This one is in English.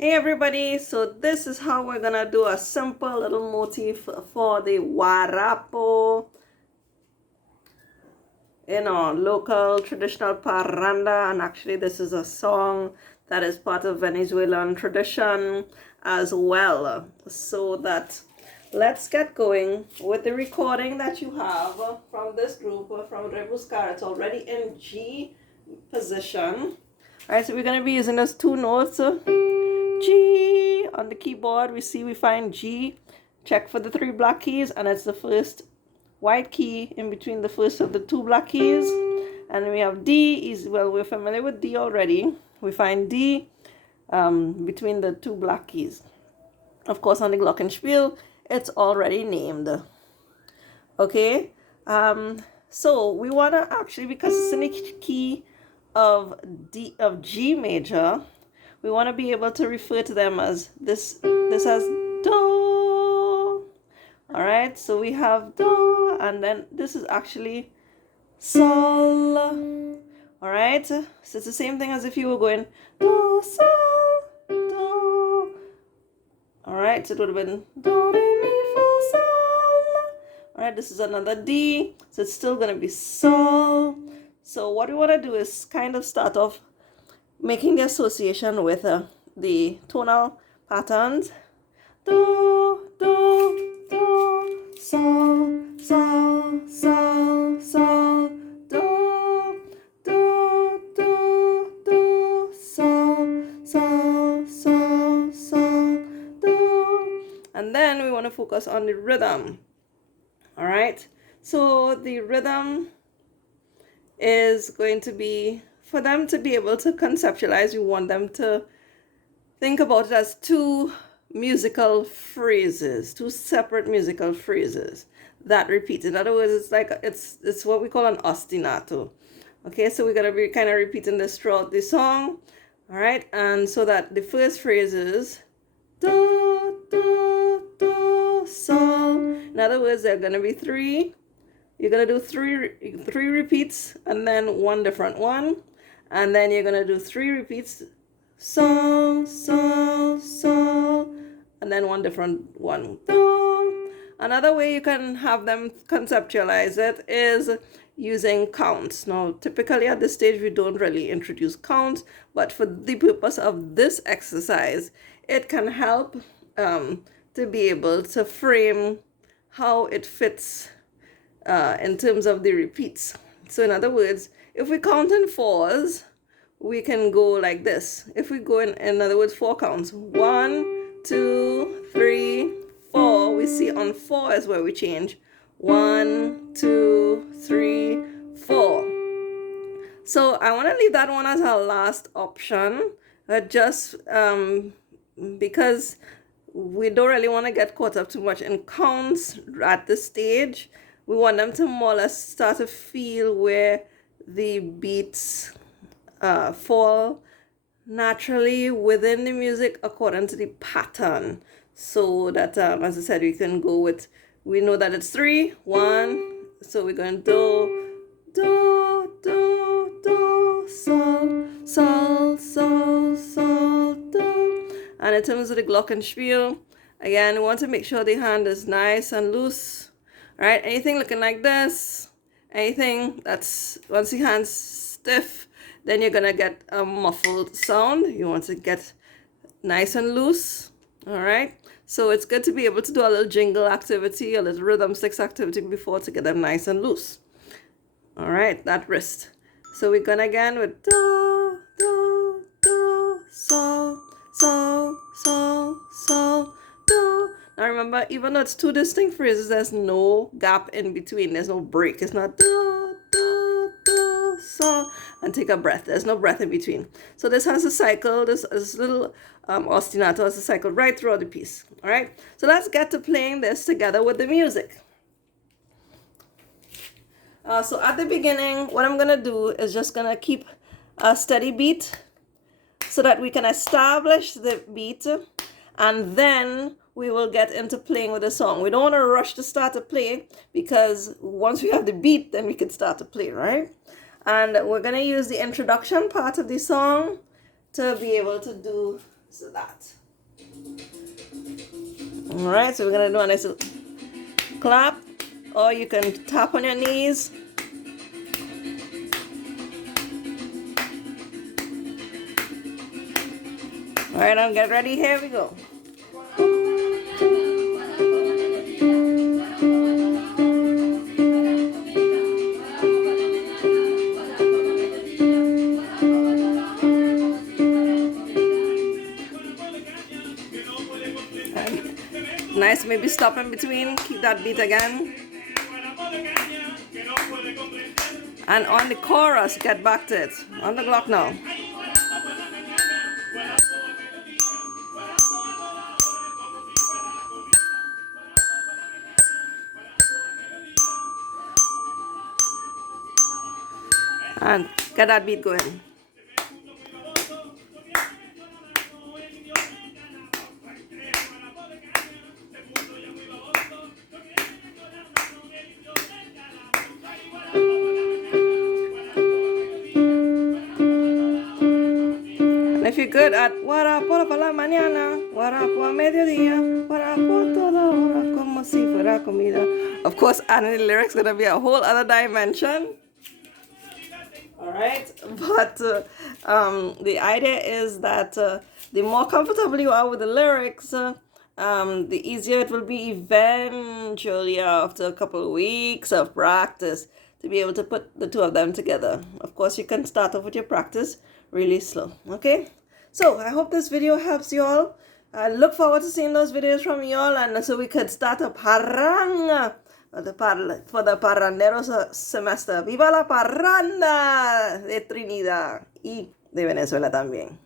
Hey everybody, so this is how we're gonna do a simple little motif for the Guarapo, local traditional parranda. And actually this is a song that is part of Venezuelan tradition as well. So that let's get going with the recording that you have from this group from Rebuscar. It's already in G position. All right, so we're gonna be using those two notes. G on the keyboard, we find G. Check for the three black keys, and it's the first white key in between the first of the two black keys. And then we have D. We're familiar with D already. We find D between the two black keys. Of course, on the glockenspiel, it's already named. Okay, so we want to actually, because it's in the key of G major, we want to be able to refer to them as this as do. All right, so we have do, and then this is actually sol. All right, so it's the same thing as if you were going do sol do. All right, so it would have been do re mi fa sol. All right, this is another D, so it's still going to be sol. So what we want to do is kind of start off making the association with the tonal patterns. Do, do, do, sol, sol, sol, sol, do, do, do, do, sol, sol, sol, sol, do. And then we want to focus on the rhythm. All right, so the rhythm is going to be, for them to be able to conceptualize, we want them to think about it as two musical phrases, two separate musical phrases that repeat. In other words, it's like it's what we call an ostinato. Okay, so we're gonna be kind of repeating this throughout the song. All right, and so that the first phrase is do, do, do, sol. In other words, there are gonna be three. You're gonna do three repeats and then one different one. And then you're gonna do three repeats, sol, sol, sol, and then one different one, do. Another way you can have them conceptualize it is using counts. Now, typically at this stage, we don't really introduce counts, but for the purpose of this exercise, it can help to be able to frame how it fits in terms of the repeats. So in other words, if we count in fours, we can go like this. If we go in other words, four counts. 1, 2, 3, 4. We see on 4 is where we change. 1, 2, 3, 4. So I want to leave that one as our last option, just because we don't really want to get caught up too much in counts at this stage. We want them to more or less start to feel where the beats fall naturally within the music according to the pattern. So that, as I said, we can go with, we know that it's 3, 1, so we're going do, do, do, do, sol, sol, sol, sol, do. And in terms of the glockenspiel, again, we want to make sure the hand is nice and loose. All right, anything looking like this, anything that's, once the hand's stiff, then you're gonna get a muffled sound. You want to get nice and loose. All right, so it's good to be able to do a little jingle activity, a little rhythm sticks activity before to get them nice and loose. All right, that wrist. So we're gonna again with do, do, do, sol, sol, sol, sol, do. Now remember, even though it's two distinct phrases, there's no gap in between. There's no break. It's not do, do, do, sol, and take a breath. There's no breath in between. So this has a cycle. This little ostinato has a cycle right throughout the piece. All right. So let's get to playing this together with the music. So at the beginning, what I'm gonna do is just gonna keep a steady beat so that we can establish the beat, and then we will get into playing with the song. We don't want to rush to start to play, because once we have the beat, then we can start to play, right? And we're going to use the introduction part of the song to be able to do So that. All right, so we're gonna do a nice clap, or you can tap on your knees. All right, now get ready. Here we go. Nice, maybe stop in between, keep that beat again. And on the chorus, get back to it. On the Glock now. And get that beat going. If you're good at Guarapo por la mañana, Guarapo a mediodía, Guarapo toda hora como si fuera comida. Of course, adding the lyrics gonna be a whole other dimension. Alright, but the idea is that the more comfortable you are with the lyrics, the easier it will be eventually after a couple of weeks of practice to be able to put the two of them together. Of course, you can start off with your practice really slow, okay? So I hope this video helps you all. I look forward to seeing those videos from you all, and so we could start a parranda for the parranderos semester. ¡Viva la parranda de Trinidad y de Venezuela también!